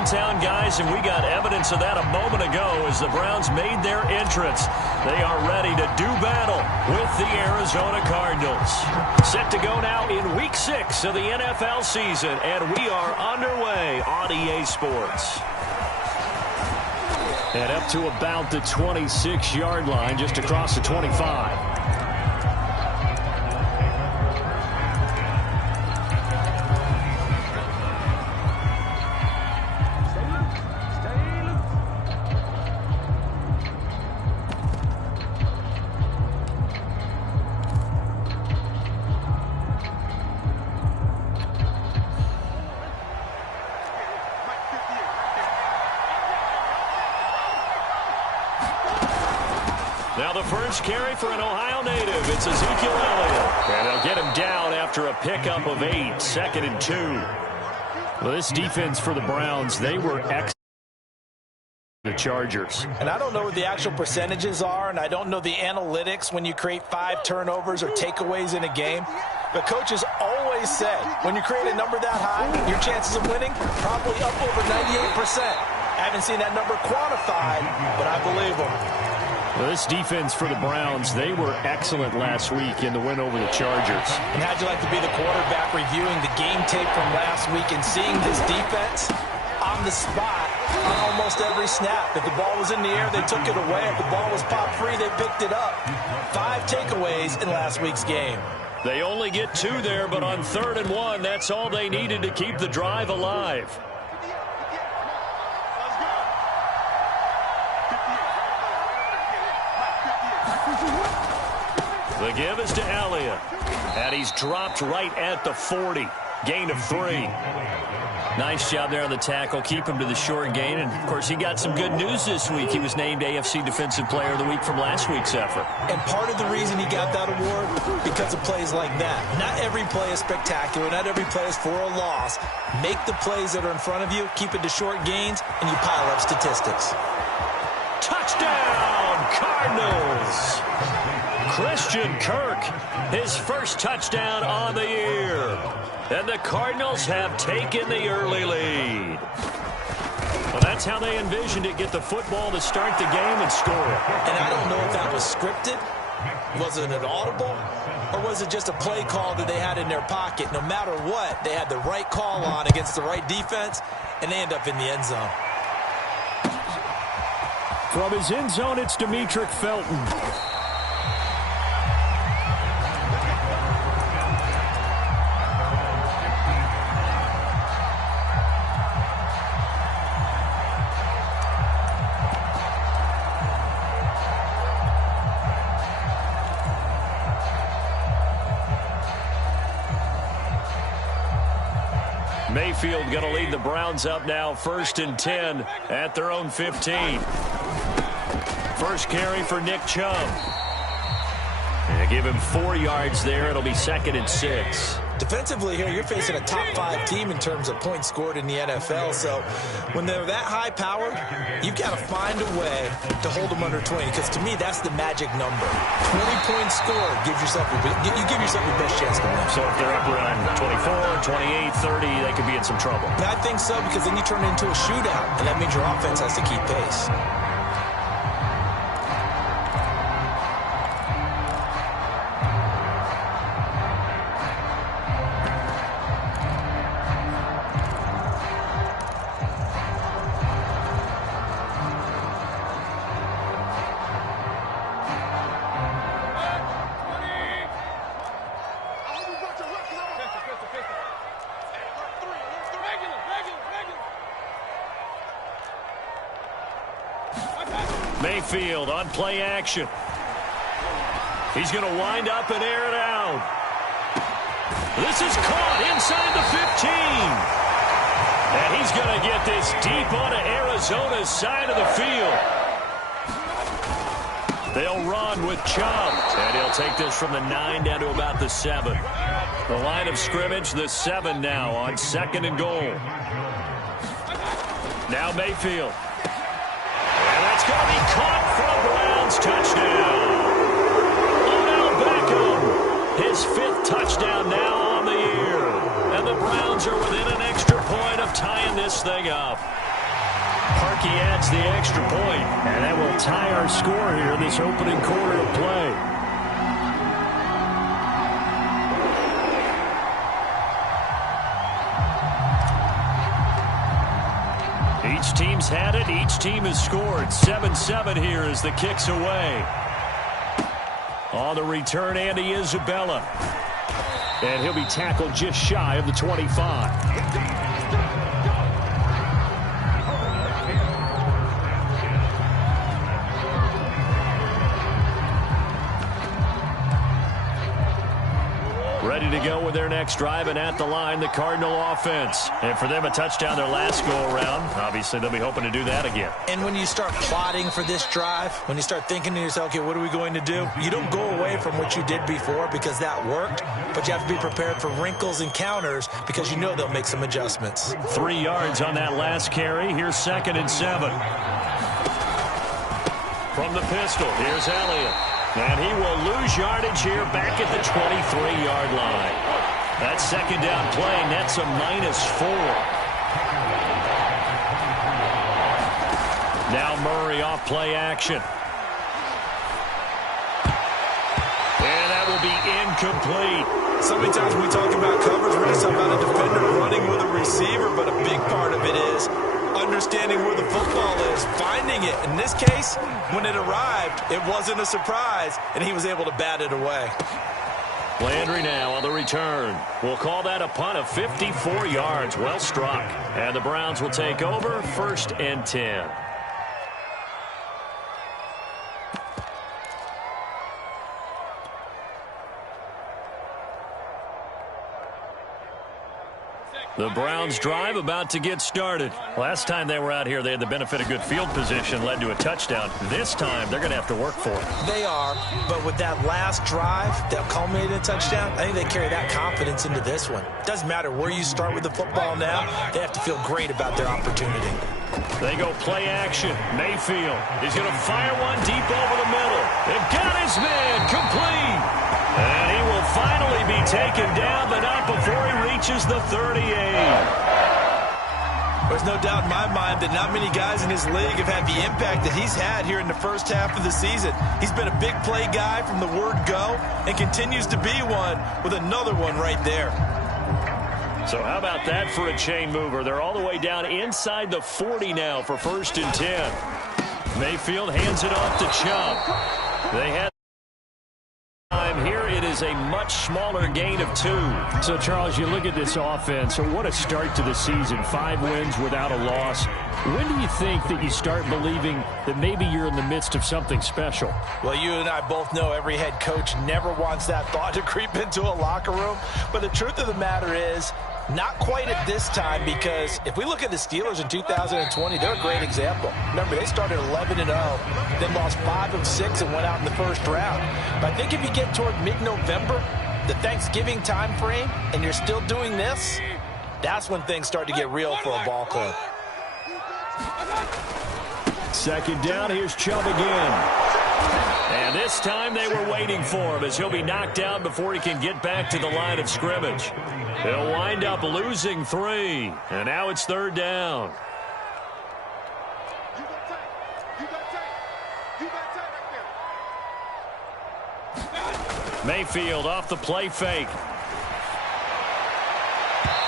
hometown guys, and we got evidence of that a moment ago as the Browns made their entrance. They are ready to do battle with the Arizona Cardinals. Set to go now in Week 6 of the NFL season, and we are underway on EA Sports. And up to about the 26-yard line, just across the 25. Now the first carry for an Ohio native. It's Ezekiel Elliott. And they'll get him down after a pickup of 8. 2nd and 2. Well, this defense for the Browns, they were excellent. The Chargers. And I don't know what the actual percentages are, and I don't know the analytics when you create 5 turnovers or takeaways in a game. But coaches always say, when you create a number that high, your chances of winning probably up over 98%. I haven't seen that number quantified, but I believe them. Well, this defense for the Browns, they were excellent last week in the win over the Chargers. And how'd you like to be the quarterback reviewing the game tape from last week and seeing this defense on the spot on almost every snap? If the ball was in the air, they took it away. If the ball was popped free, they picked it up. 5 takeaways in last week's game. They only get 2 there, but on 3rd and 1, that's all they needed to keep the drive alive. The give is to Elliott. And he's dropped right at the 40. Gain of 3. Nice job there on the tackle. Keep him to the short gain. And, of course, he got some good news this week. He was named AFC Defensive Player of the Week from last week's effort. And part of the reason he got that award, because of plays like that. Not every play is spectacular. Not every play is for a loss. Make the plays that are in front of you, keep it to short gains, and you pile up statistics. Touchdown, Cardinals! Christian Kirk, his first touchdown on the year. And the Cardinals have taken the early lead. Well, that's how they envisioned it. Get the football to start the game and score. And I don't know if that was scripted. Was it an audible? Or was it just a play call that they had in their pocket? No matter what, they had the right call on against the right defense, and they end up in the end zone. From his end zone, it's Demetric Felton. Mayfield going to lead the Browns up now, 1st and 10 at their own 15. First carry for Nick Chubb. And give him 4 yards there. It'll be 2nd and 6. Defensively here, you're facing a top 5 team in terms of points scored in the NFL. So when they're that high powered, you've got to find a way to hold them under 20. Because to me, that's the magic number. 20 points scored, you give yourself your best chance to win. So if they're up around 24, 28, 30, they could be in some trouble. I think so, because then you turn it into a shootout, and that means your offense has to keep pace. Mayfield on play action. He's going to wind up and air it out. This is caught inside the 15. And he's going to get this deep onto Arizona's side of the field. They'll run with Chubb. And he'll take this from the 9 down to about the 7. The line of scrimmage, the 7 now on 2nd and goal. Now Mayfield. And that's going to be caught for a Browns touchdown. Odell Beckham, his 5th touchdown now on the year. And the Browns are within an extra point of tying this thing up. Parkey adds the extra point, and that will tie our score here in this opening quarter of play. Each team's had it. Each team has scored. 7-7 here as the kick's away. On the return, Andy Isabella. And he'll be tackled just shy of the 25. Ready to go with their next drive, and at the line, the Cardinal offense. And for them, a touchdown their last go-around. Obviously, they'll be hoping to do that again. And when you start plotting for this drive, when you start thinking to yourself, okay, what are we going to do? You don't go away from what you did before because that worked, but you have to be prepared for wrinkles and counters because you know they'll make some adjustments. 3 yards on that last carry. Here's 2nd and 7. From the pistol, here's Elliott. And he will lose yardage here back at the 23-yard line. That second down play nets a -4. Now Murray off play action. And that will be incomplete. So many times when we talk about coverage, we're just talking about a defender running with a receiver, but a big part of it is understanding where the football is, finding it. In this case, when it arrived, it wasn't a surprise, and he was able to bat it away. Landry now on the return. We'll call that a punt of 54 yards. Well struck. And the Browns will take over 1st and 10. The Browns drive about to get started. Last time they were out here, they had the benefit of good field position, led to a touchdown. This time, they're going to have to work for it. They are, but with that last drive that culminated in a touchdown, I think they carry that confidence into this one. It doesn't matter where you start with the football now. They have to feel great about their opportunity. They go play action. Mayfield is going to fire one deep over the middle. They've got his man complete. And he will finally be taken down, but not before he reaches the 38. There's no doubt in my mind that not many guys in his league have had the impact that he's had here in the first half of the season. He's been a big play guy from the word go and continues to be one with another one right there. So how about that for a chain mover? They're all the way down inside the 40 now for 1st and 10. Mayfield hands it off to Chubb. They had time here. It is a much smaller gain of 2. So, Charles, you look at this offense. So what a start to the season. 5 wins without a loss. When do you think that you start believing that maybe you're in the midst of something special? Well, you and I both know every head coach never wants that thought to creep into a locker room. But the truth of the matter is, not quite at this time, because if we look at the Steelers in 2020, they're a great example. Remember, they started 11-0, then lost 5 of 6 and went out in the first round. But I think if you get toward mid-November, the Thanksgiving time frame, and you're still doing this, that's when things start to get real for a ball club. 2nd down, here's Chubb again. And this time they were waiting for him as he'll be knocked down before he can get back to the line of scrimmage. He'll wind up losing 3. And now it's 3rd down. Mayfield off the play fake.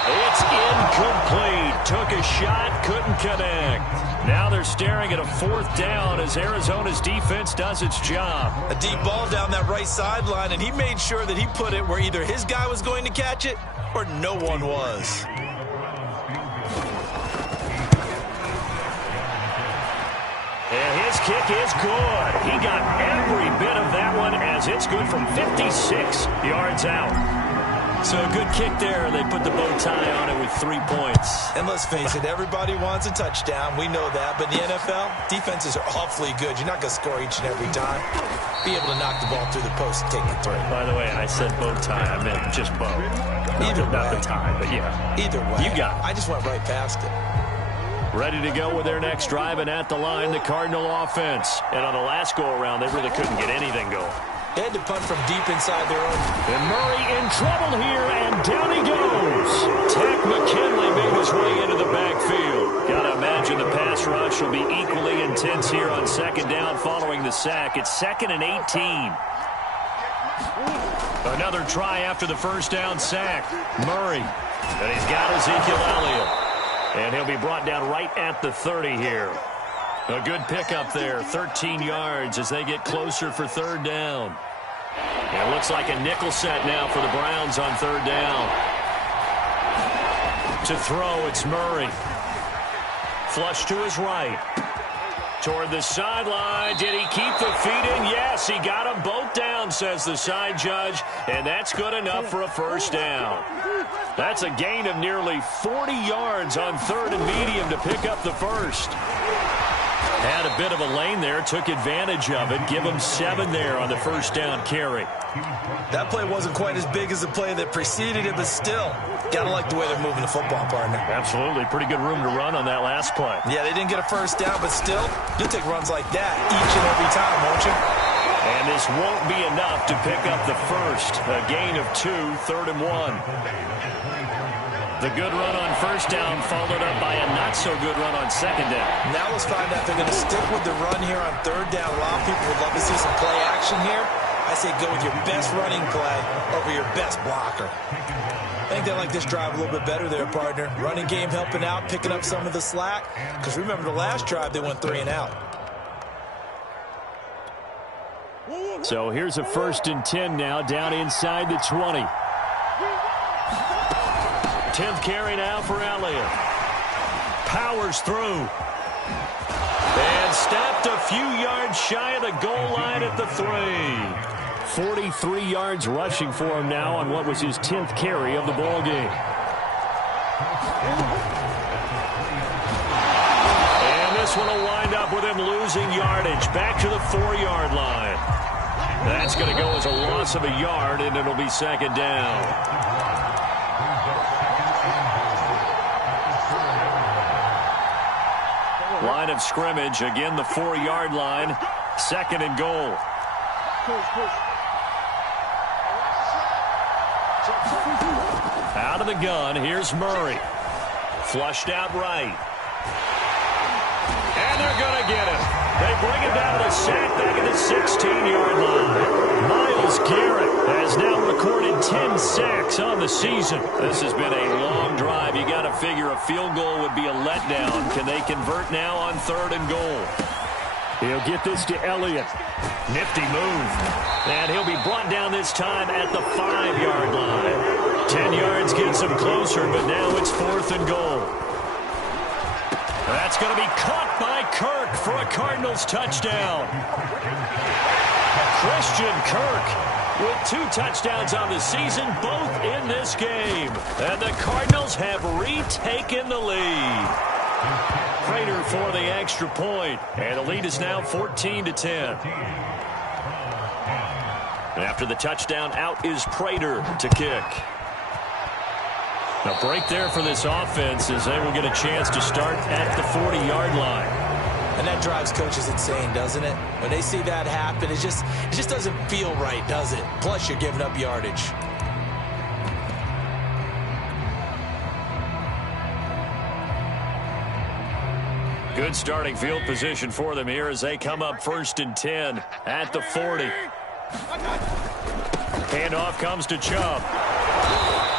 It's incomplete. Took a shot, couldn't connect. Now they're staring at a 4th down as Arizona's defense does its job. A deep ball down that right sideline, and he made sure that he put it where either his guy was going to catch it or no one was. And his kick is good. He got every bit of that one as it's good from 56 yards out. So a good kick there. They put the bow tie on it with 3 points. And let's face it, everybody wants a touchdown. We know that. But in the NFL, defenses are awfully good. You're not going to score each and every time. Be able to knock the ball through the post and take the throw. By the way, I said bow tie. I meant just bow. Not the tie, but yeah. Either way. You got it. I just went right past it. Ready to go with their next drive, and at the line, the Cardinal offense. And on the last go-around, they really couldn't get anything going. They had to punt from deep inside their own. And Murray in trouble here, and down he goes. Takk McKinley made his way into the backfield. Got to imagine the pass rush will be equally intense here on second down following the sack. It's 2nd and 18. Another try after the first down sack. Murray. And he's got Ezekiel Elliott. And he'll be brought down right at the 30 here. A good pickup there. 13 yards as they get closer for third down. And it looks like a nickel set now for the Browns on third down. To throw, it's Murray. Flush to his right. Toward the sideline. Did he keep the feet in? Yes, he got them both down, says the side judge. And that's good enough for a first down. That's a gain of nearly 40 yards on third and medium to pick up the first. Had a bit of a lane there, took advantage of it. Give him 7 there on the first down carry. That play wasn't quite as big as the play that preceded it, but still, got to like the way they're moving the football, partner. Absolutely. Pretty good room to run on that last play. Yeah, they didn't get a first down, but still, you'll take runs like that each and every time, won't you? And this won't be enough to pick up the first. A gain of 2, 3rd and 1. The good run on first down followed up by a not-so-good run on second down. Now let's find out if they're going to stick with the run here on third down. A lot of people would love to see some play action here. I say go with your best running play over your best blocker. I think they like this drive a little bit better there, partner. Running game helping out, picking up some of the slack. Because remember the last drive, they went 3 and out. So here's a 1st and 10 now, down inside the 20. 10th carry now for Elliott. Powers through. And stopped a few yards shy of the goal line at the 3. 43 yards rushing for him now on what was his 10th carry of the ball game. And this one will wind up with him losing yardage. Back to the 4-yard line. That's going to go as a loss of a yard, and it'll be second down. Line of scrimmage, again the 4-yard line, 2nd and goal. Out of the gun, here's Murray. Flushed out right. And they're going to get him. They bring him down to the sack back at the 16-yard line. Myles Garrett has now recorded 10 sacks on the season. This has been a long drive. You got to figure a field goal would be a letdown. Can they convert now on 3rd and goal? He'll get this to Elliott. Nifty move. And he'll be brought down this time at the 5-yard line. 10 yards gets him closer, but now it's 4th and goal. That's going to be caught by Kirk for a Cardinals touchdown. Christian Kirk with 2 touchdowns on the season, both in this game. And the Cardinals have retaken the lead. Prater for the extra point. And the lead is now 14-10. After the touchdown, out is Prater to kick. A break there for this offense as they will get a chance to start at the 40-yard line. And that drives coaches insane, doesn't it? When they see that happen, it just doesn't feel right, does it? Plus, you're giving up yardage. Good starting field position for them here as they come up 1st and 10 at the 40. Handoff comes to Chubb.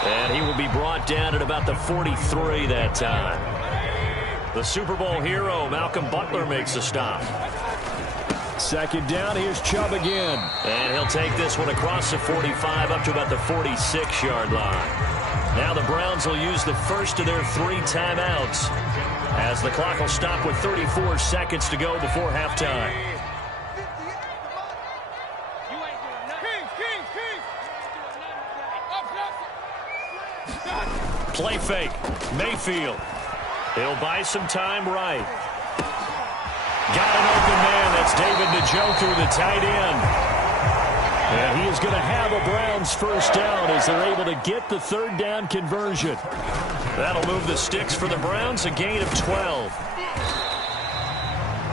And he will be brought down at about the 43 that time. The Super Bowl hero, Malcolm Butler, makes a stop. 2nd down, here's Chubb again. And he'll take this one across the 45 up to about the 46-yard line. Now the Browns will use the first of their 3 timeouts as the clock will stop with 34 seconds to go before halftime. Play fake. Mayfield. He'll buy some time right. Got an open man. That's David Njoku, the tight end. And he is going to have a Browns first down as they're able to get the 3rd down conversion. That'll move the sticks for the Browns, a gain of 12.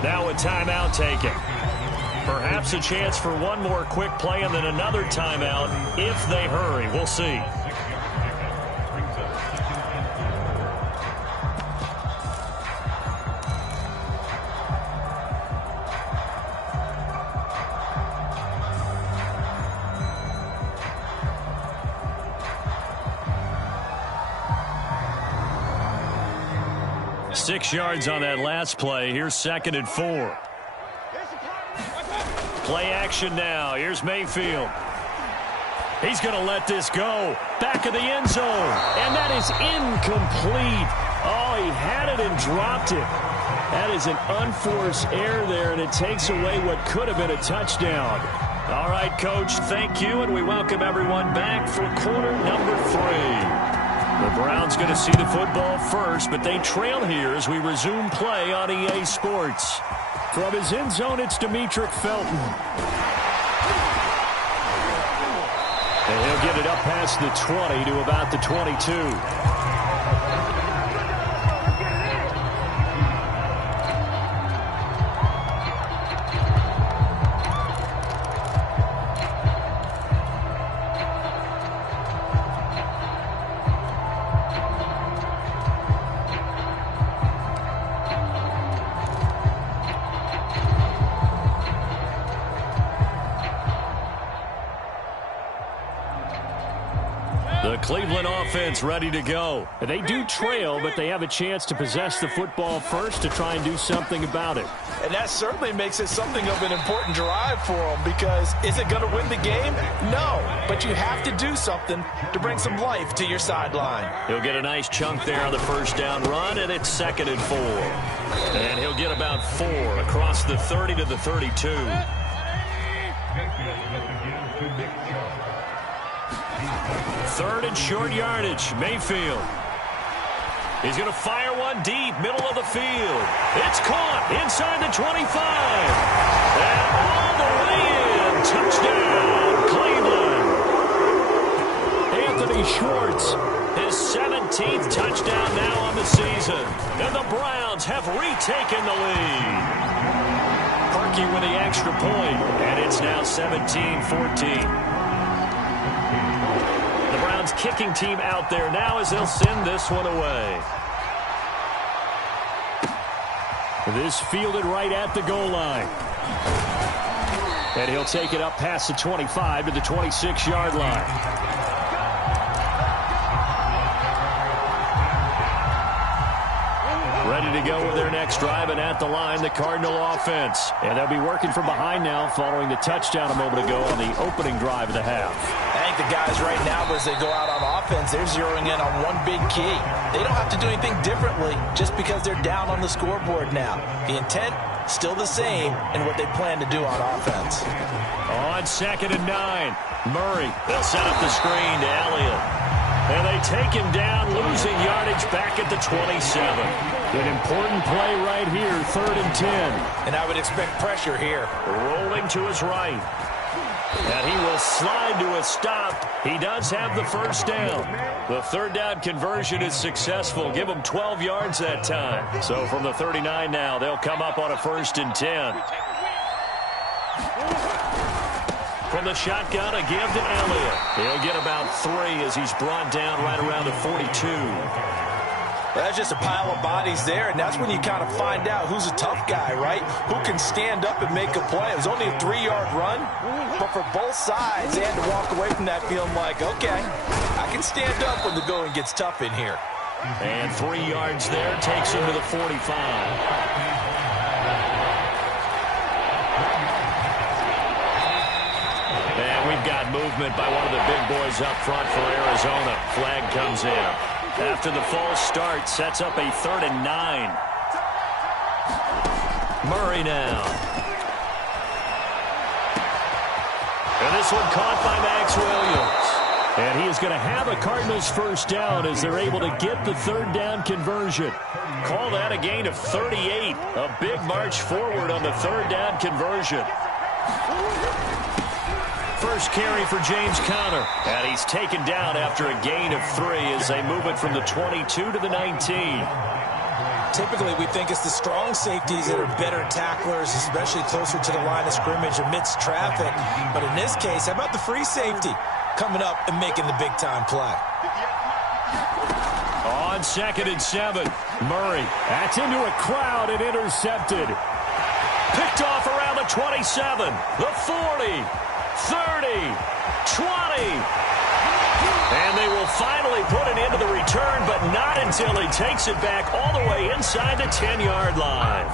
Now a timeout taken. Perhaps a chance for one more quick play and then another timeout if they hurry. We'll see. 6 yards on that last play. Here's 2nd and 4. Play action now. Here's Mayfield. He's going to let this go. Back of the end zone. And that is incomplete. Oh, he had it and dropped it. That is an unforced error there, and it takes away what could have been a touchdown. All right, Coach, thank you, and we welcome everyone back for quarter number 3. The Browns going to see the football first, but they trail here as we resume play on EA Sports. From his end zone, it's Demetric Felton. And he'll get it up past the 20 to about the 22. The Cleveland offense ready to go. They do trail, but they have a chance to possess the football first to try and do something about it. And that certainly makes it something of an important drive for them, because is it going to win the game? No, but you have to do something to bring some life to your sideline. He'll get a nice chunk there on the first down run, and it's 2nd and 4. And he'll get about 4 across the 30 to the 32. Third and short yardage. Mayfield. He's going to fire one deep, middle of the field. It's caught inside the 25. And all the way in. Touchdown, Cleveland. Anthony Schwartz, his 17th touchdown now on the season. And the Browns have retaken the lead. Parkey with the extra point, and it's now 17-14. Kicking team out there now as they'll send this one away. This fielded right at the goal line. And he'll take it up past the 25 to the 26-yard line. Ready to go with their next drive, and at the line, the Cardinal offense. And they'll be working from behind now following the touchdown a moment ago on the opening drive of the half. I think the guys right now, as they go out on offense, they're zeroing in on one big key. They don't have to do anything differently just because they're down on the scoreboard now. The intent, still the same in what they plan to do on offense. On 2nd and 9, Murray. They'll set up the screen to Elliott. And they take him down, losing yardage back at the 27. An important play right here, 3rd and 10. And I would expect pressure here. Rolling to his right. And he will slide to a stop. He does have the first down. The 3rd down conversion is successful. Give him 12 yards that time. So from the 39 now, they'll come up on a 1st and 10. From the shotgun, a give to Elliott. He'll get about 3 as he's brought down right around the 42. That's just a pile of bodies there, and that's when you kind of find out who's a tough guy, right? Who can stand up and make a play. It was only a 3-yard run, but for both sides, they had to walk away from that feeling like, okay, I can stand up when the going gets tough in here. And 3 yards there takes him to the 45. And we've got movement by one of the big boys up front for Arizona. Flag comes in. After the false start, sets up a 3rd and 9. Murray now. And this one caught by Max Williams. And he is going to have a Cardinals first down as they're able to get the 3rd down conversion. Call that a gain of 38. A big march forward on the 3rd down conversion. First carry for James Conner. And he's taken down after a gain of 3 as they move it from the 22 to the 19. Typically, we think it's the strong safeties that are better tacklers, especially closer to the line of scrimmage amidst traffic. But in this case, how about the free safety coming up and making the big-time play? On 2nd and 7, Murray. That's into a crowd and intercepted. Picked off around the 27, the 40. 30, 20, And they will finally put an end to the return, but not until he takes it back all the way inside the 10-yard line.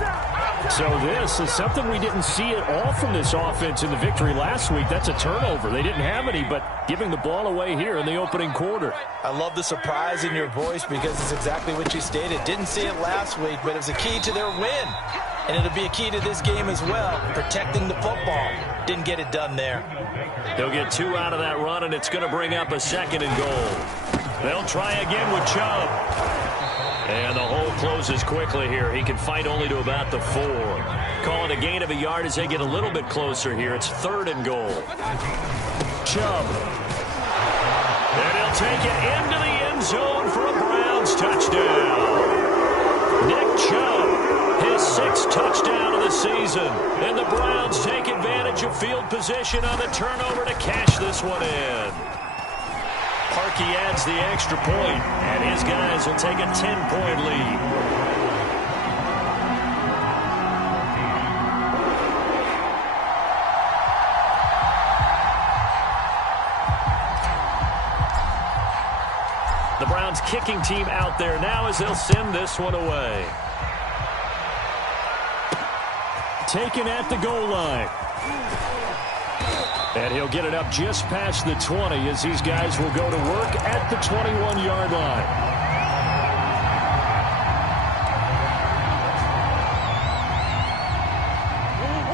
So this is something we didn't see at all from this offense in the victory last week. That's a turnover. They didn't have any, but giving the ball away here in the opening quarter. I love the surprise in your voice because it's exactly what you stated. Didn't see it last week, but it was a key to their win. And it'll be a key to this game as well, protecting the football. Didn't get it done there. They'll get 2 out of that run, and it's going to bring up a 2nd and goal. They'll try again with Chubb. And the hole closes quickly here. He can fight only to about the 4. Call it a gain of a yard as they get a little bit closer here. It's 3rd and goal. Chubb. And he'll take it into the end zone for a Browns touchdown. Nick Chubb, his 6th touchdown of the season. And the Browns take advantage of field position on the turnover to cash this one in. Parkey adds the extra point, and his guys will take a 10-point lead. The Browns kicking team out there now as they'll send this one away. Taken at the goal line. And he'll get it up just past the 20 as these guys will go to work at the 21-yard line.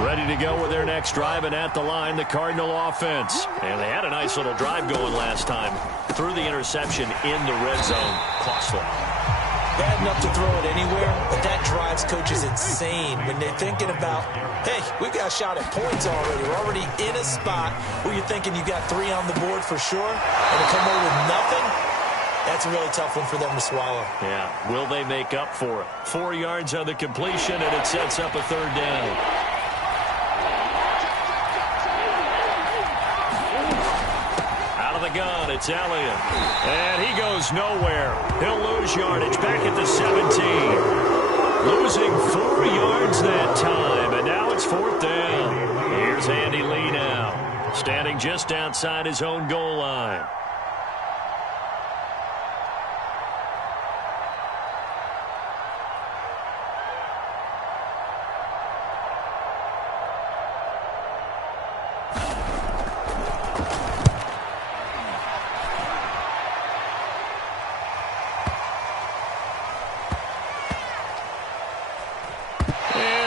Ready to go with their next drive, and at the line, the Cardinal offense. And they had a nice little drive going last time. Threw the interception in the red zone. Costly. Bad enough to throw it anywhere, but that drives coaches insane when they're thinking about, hey, we've got a shot at points already. We're already in a spot where you're thinking you got 3 on the board for sure, and to come away with nothing, that's a really tough one for them to swallow. Yeah, will they make up for it? 4 yards on the completion, and it sets up a 3rd down. Gun, it's Elliott. And he goes nowhere. He'll lose yardage back at the 17. Losing 4 yards that time, and now it's 4th down. Here's Andy Lee now, standing just outside his own goal line.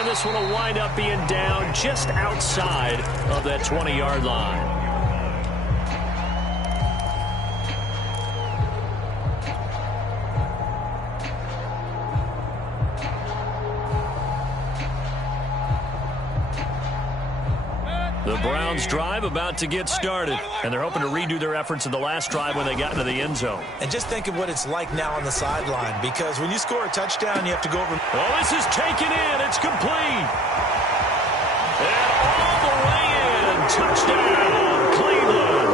This one will wind up being down just outside of that 20-yard line. The Browns drive about to get started, and they're hoping to redo their efforts in the last drive when they got into the end zone. And just think of what it's like now on the sideline, because when you score a touchdown, you have to go over. Oh, this is taken in. It's complete. And all the way in. Touchdown, Cleveland.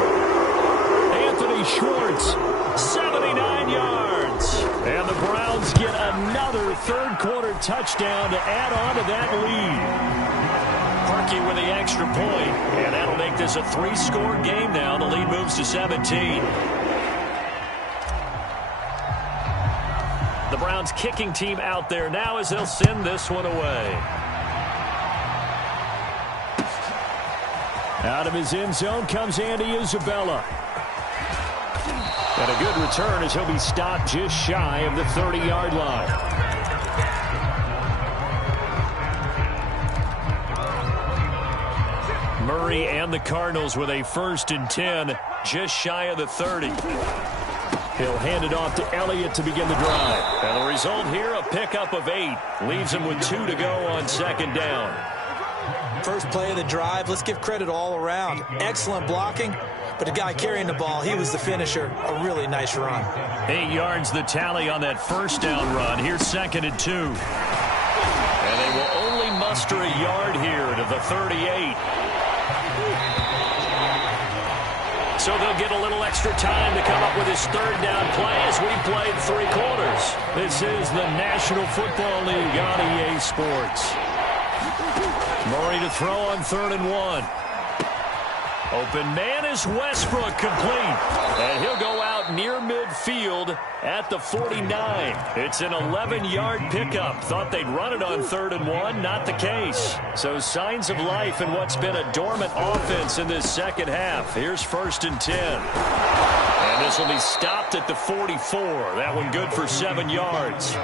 Anthony Schwartz, 79 yards. And the Browns get another third-quarter touchdown to add on to that lead. Parkey with the extra point, and that'll make this a 3-score game now. The lead moves to 17. The Browns kicking team out there now as they'll send this one away. Out of his end zone comes Andy Isabella. And a good return as he'll be stopped just shy of the 30-yard line. Murray and the Cardinals with a 1st and 10, just shy of the 30. He'll hand it off to Elliott to begin the drive. And the result here, a pickup of 8. Leaves him with 2 to go on 2nd down. First play of the drive, let's give credit all around. Excellent blocking, but the guy carrying the ball, he was the finisher. A really nice run. 8 yards the tally on that 1st down run. Here's 2nd and 2. And they will only muster a yard here to the 38. So they'll get a little extra time to come up with his 3rd down play as we played 3 quarters. This is the National Football League on EA Sports. Murray to throw on 3rd and 1. Open man is Westbrook, complete. And he'll go out near midfield at the 49. It's an 11-yard pickup. Thought they'd run it on 3rd and 1. Not the case. So signs of life in what's been a dormant offense in this second half. Here's 1st and 10. And this will be stopped at the 44. That one good for 7 yards.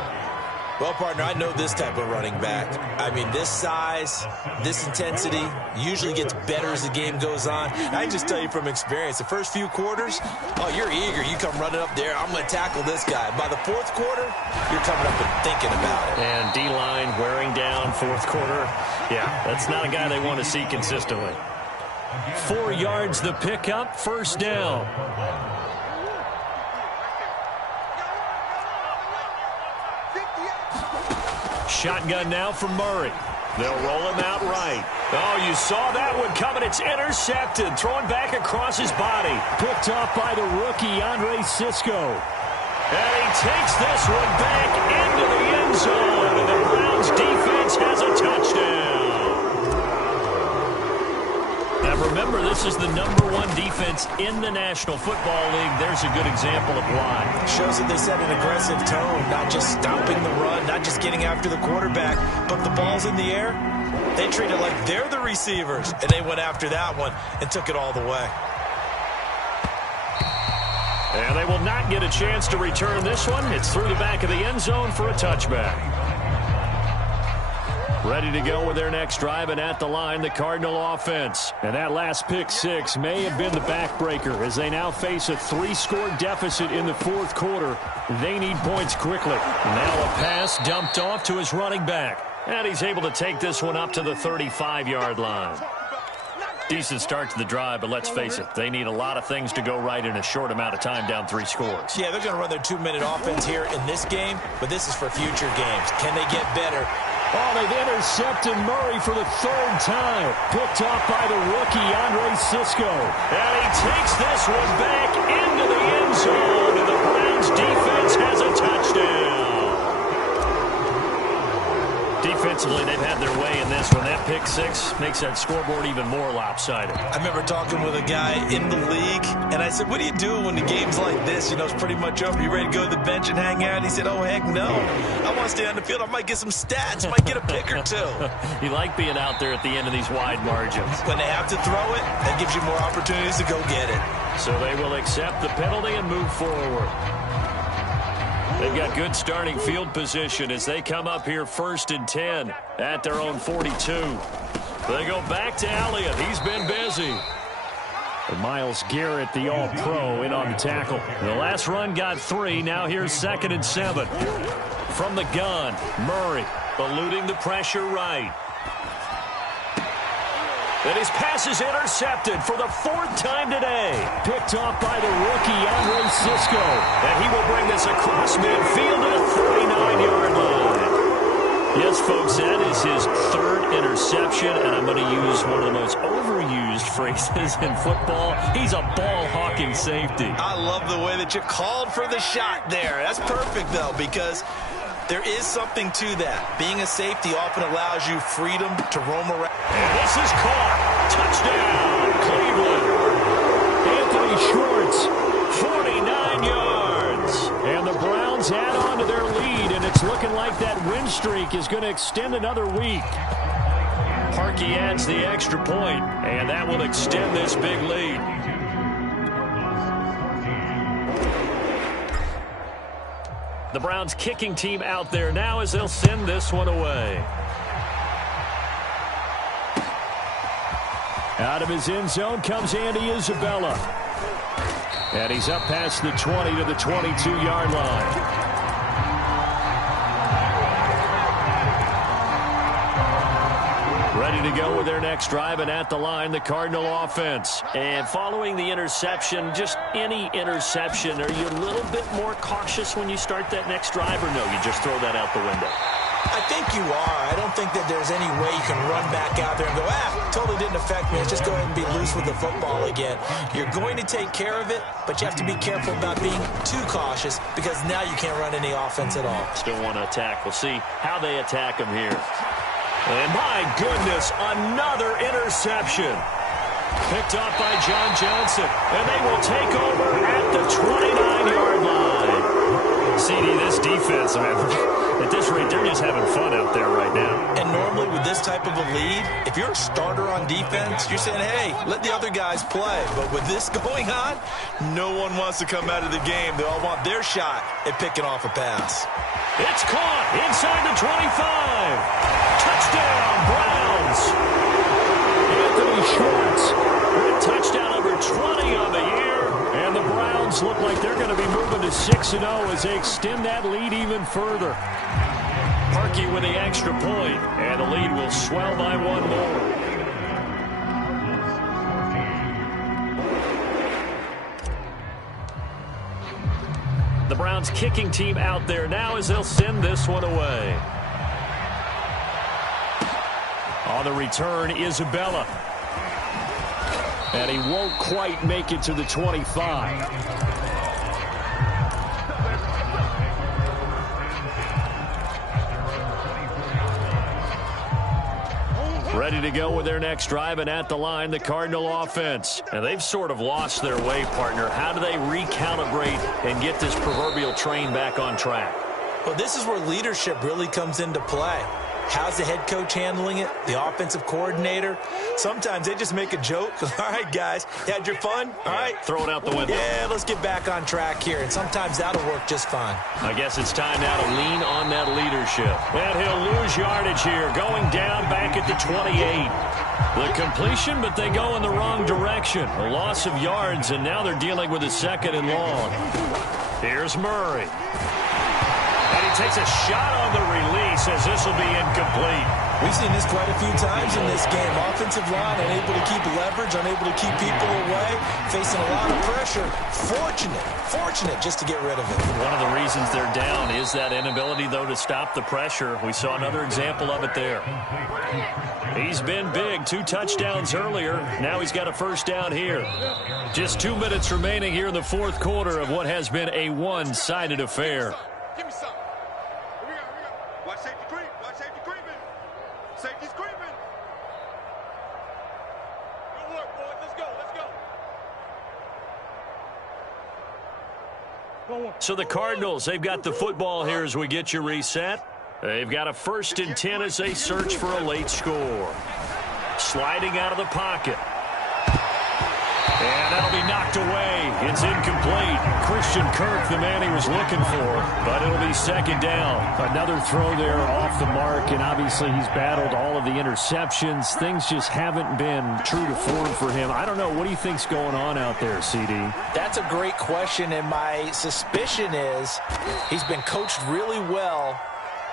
Well, partner, I know this type of running back. I mean, this size, this intensity usually gets better as the game goes on. I can just tell you from experience, the first few quarters, oh, you're eager. You come running up there, I'm going to tackle this guy. By the 4th quarter, you're coming up and thinking about it. And D-line wearing down 4th quarter. Yeah, that's not a guy they want to see consistently. 4 yards the pickup, 1st down. Shotgun now for Murray. They'll roll him out right. Oh, you saw that one coming. It's intercepted. Thrown back across his body. Picked off by the rookie, Andre Cisco. And he takes this one back into the end zone. And the Browns defense has a touchdown. Now remember, this is the #1 defense in the National Football League. There's a good example of why. Shows that they set an aggressive tone, not just stopping the run, not just getting after the quarterback, but the ball's in the air. They treat it like they're the receivers, and they went after that one and took it all the way. And they will not get a chance to return this one. It's through the back of the end zone for a touchback. Ready to go with their next drive, and at the line, the Cardinal offense. And that last pick 6 may have been the backbreaker as they now face a 3-score deficit in the 4th quarter. They need points quickly. Now a pass dumped off to his running back. And he's able to take this one up to the 35-yard line. Decent start to the drive, but let's face it, they need a lot of things to go right in a short amount of time down 3 scores. Yeah, they're going to run their 2-minute offense here in this game, but this is for future games. Can they get better? Oh, they've intercepted Murray for the 3rd time. Picked off by the rookie, Andre Cisco. And he takes this one back into the end zone, and the Browns defense has a touchdown. Defensively, they've had their way in this one. That pick 6 makes that scoreboard even more lopsided. I remember talking with a guy in the league, and I said, what do you do when the game's like this? You know, it's pretty much over. You ready to go to the bench and hang out? He said, oh, heck no. I want to stay on the field. I might get some stats. I might get a pick or 2. You like being out there at the end of these wide margins. When they have to throw it, that gives you more opportunities to go get it. So they will accept the penalty and move forward. They've got good starting field position as they come up here 1st and 10 at their own 42. They go back to Elliott. He's been busy. And Myles Garrett, the All-Pro, in on the tackle. The last run got 3. Now here's 2nd and 7. From the gun, Murray eluding the pressure right. And his pass is intercepted for the 4th time today. Picked off by the rookie, Andre Cisco. And he will bring this across midfield to the 39-yard line. Yes, folks, that is his 3rd interception, and I'm going to use one of the most overused phrases in football. He's a ball-hawking safety. I love the way that you called for the shot there. That's perfect, though, because there is something to that. Being a safety often allows you freedom to roam around. And this is caught. Touchdown, Cleveland. Anthony Schwartz, 49 yards. And the Browns add on to their lead, and it's looking like that win streak is going to extend another week. Parkey adds the extra point, and that will extend this big lead. The Browns kicking team out there now as they'll send this one away. Out of his end zone comes Andy Isabella. And he's up past the 20 to the 22-yard line. Ready to go with their next drive, and at the line, the Cardinal offense. And following the interception, just any interception, are you a little bit more cautious when you start that next drive, or no, you just throw that out the window? I think you are. I don't think that there's any way you can run back out there and go, totally didn't affect me. Let's just go ahead and be loose with the football again. You're going to take care of it, but you have to be careful about being too cautious because now you can't run any offense at all. Still want to attack. We'll see how they attack him here. And my goodness, another interception. Picked off by John Johnson. And they will take over at the 29-yard line. CD, this defense, at this rate, they're just having fun out there right now. And normally with this type of a lead, if you're a starter on defense, you're saying, hey, let the other guys play. But with this going on, no one wants to come out of the game. They all want their shot at picking off a pass. It's caught inside the 25. Touchdown, Browns. Anthony Schwartz with touchdown number 20 on the year. And the Browns look like they're going to be moving to 6-0 as they extend that lead even further. Parkey with the extra point, and the lead will swell by one more. The Browns kicking team out there now as they'll send this one away. On the return, Isabella. And he won't quite make it to the 25. Ready to go with their next drive, and at the line, the Cardinal offense. And they've sort of lost their way, partner. How do they recalibrate and get this proverbial train back on track? Well, this is where leadership really comes into play. How's the head coach handling it? The offensive coordinator? Sometimes they just make a joke. All right, guys, you had your fun? All right. Throw it out the window. Yeah, let's get back on track here. And sometimes that'll work just fine. I guess it's time now to lean on that leadership. And he'll lose yardage here, going down back at the 28. The completion, but they go in the wrong direction. A loss of yards, and now they're dealing with a 2nd and long. Here's Murray. And he takes a shot on the release as this will be incomplete. We've seen this quite a few times in this game. Offensive line unable to keep leverage, unable to keep people away, facing a lot of pressure. Fortunate just to get rid of it. One of the reasons they're down is that inability, though, to stop the pressure. We saw another example of it there. He's been big. 2 touchdowns earlier. Now he's got a first down here. Just 2 minutes remaining here in the 4th quarter of what has been a one-sided affair. Give me some. Here we go. Watch safety creep. Watch safety creeping. Safety's creeping. Good work, boys. Let's go. So the Cardinals, they've got the football here as we get you reset. They've got a 1st and 10 as they search for a late score. Sliding out of the pocket. And that'll be knocked away. It's incomplete. Christian Kirk, the man he was looking for, but it'll be 2nd down. Another throw there off the mark, and obviously he's battled all of the interceptions. Things just haven't been true to form for him. I don't know. What do you think's going on out there, CD? That's a great question, and my suspicion is he's been coached really well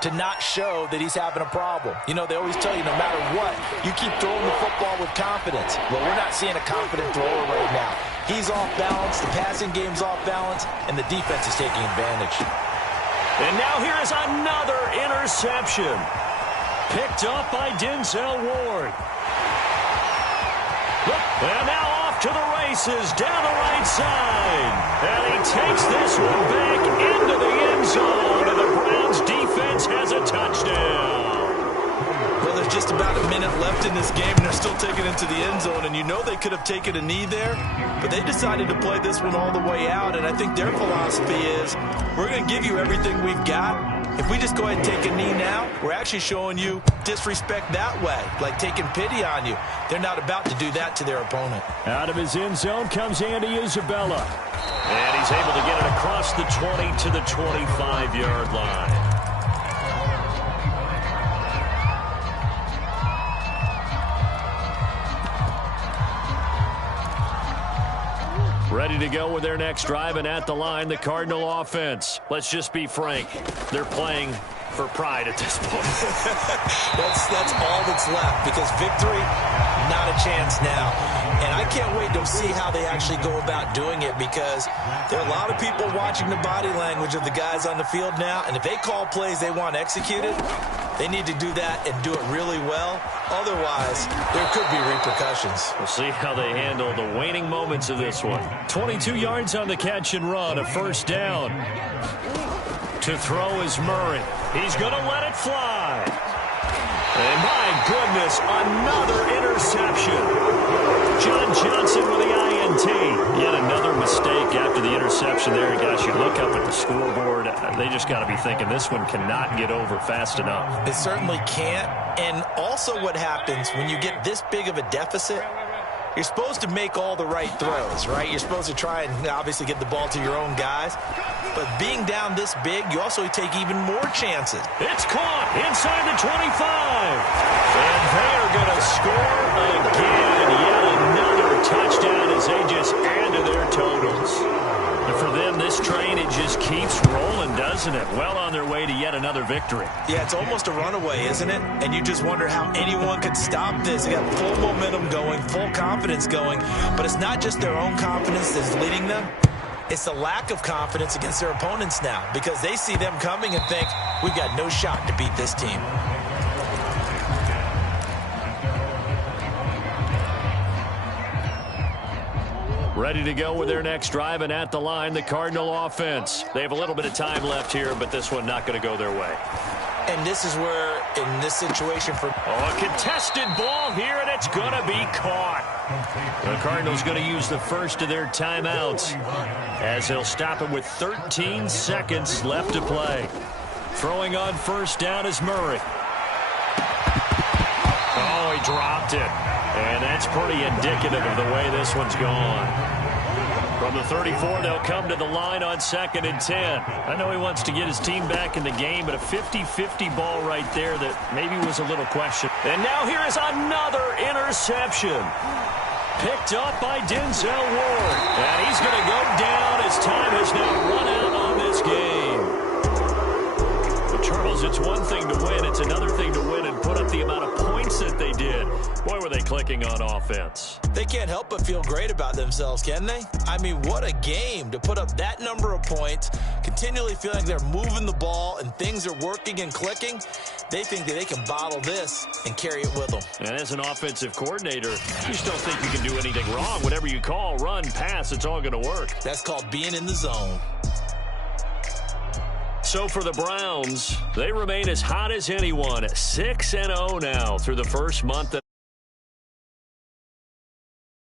to not show that he's having a problem. You know, they always tell you no matter what, you keep throwing the football with confidence. Well, we're not seeing a confident thrower right now. He's off balance, the passing game's off balance, and the defense is taking advantage. And now here is another interception. Picked up by Denzel Ward. And now off to the races down the right side. And he takes this one back into the end zone. And the Browns defense has a touchdown. Well, there's just about a minute left in this game, and they're still taking it to the end zone. And you know they could have taken a knee there, but they decided to play this one all the way out. And I think their philosophy is, we're going to give you everything we've got. If we just go ahead and take a knee now, we're actually showing you disrespect that way, like taking pity on you. They're not about to do that to their opponent. Out of his end zone comes Andy Isabella. And he's able to get it across the 20 to the 25-yard line. Ready to go with their next drive, and at the line, the Cardinal offense. Let's just be frank. They're playing for pride at this point. That's all that's left, because victory, not a chance now. And I can't wait to see how they actually go about doing it, because there are a lot of people watching the body language of the guys on the field now, and if they call plays they want executed, they need to do that and do it really well. Otherwise, there could be repercussions. We'll see how they handle the waning moments of this one. 22 yards on the catch and run, a first down. To throw is Murray. He's going to let it fly. And my goodness, another interception. John Johnson with the INT. Yet another mistake after the interception there. And guys, you look up at the scoreboard, they just got to be thinking this one cannot get over fast enough. It certainly can't. And also what happens when you get this big of a deficit, you're supposed to make all the right throws, right? You're supposed to try and obviously get the ball to your own guys. But being down this big, you also take even more chances. It's caught inside the 25. And they are going to score again. Yet another touchdown as they just add to their totals. And for them, this train, it just keeps rolling, doesn't it? Well on their way to yet another victory. Yeah, it's almost a runaway, isn't it? And you just wonder how anyone could stop this. They got full momentum going, full confidence going. But it's not just their own confidence that's leading them. It's the lack of confidence against their opponents now because they see them coming and think, we've got no shot to beat this team. Ready to go with their next drive, and at the line, the Cardinal offense. They have a little bit of time left here, but this one not going to go their way. And this is where, in this situation for... a contested ball here, and it's going to be caught. The Cardinals going to use the first of their timeouts as they'll stop it with 13 seconds left to play. Throwing on first down is Murray. Oh, he dropped it. And that's pretty indicative of the way this one's gone. From the 34, they'll come to the line on 2nd and 10. I know he wants to get his team back in the game, but a 50-50 ball right there that maybe was a little question. And now here is another interception. Picked up by Denzel Ward. And he's going to go down as time has now run out on this game. But Charles, it's one thing to win. It's another thing to win and put up the amount of points that they did. Boy, were they clicking on offense. They can't help but feel great about themselves, can they? I mean, what a game to put up that number of points, continually feeling like they're moving the ball and things are working and clicking. They think that they can bottle this and carry it with them. And as an offensive coordinator, you just don't think you can do anything wrong. Whatever you call, run, pass, it's all going to work. That's called being in the zone. So for the Browns, they remain as hot as anyone, 6-0 now through the first month.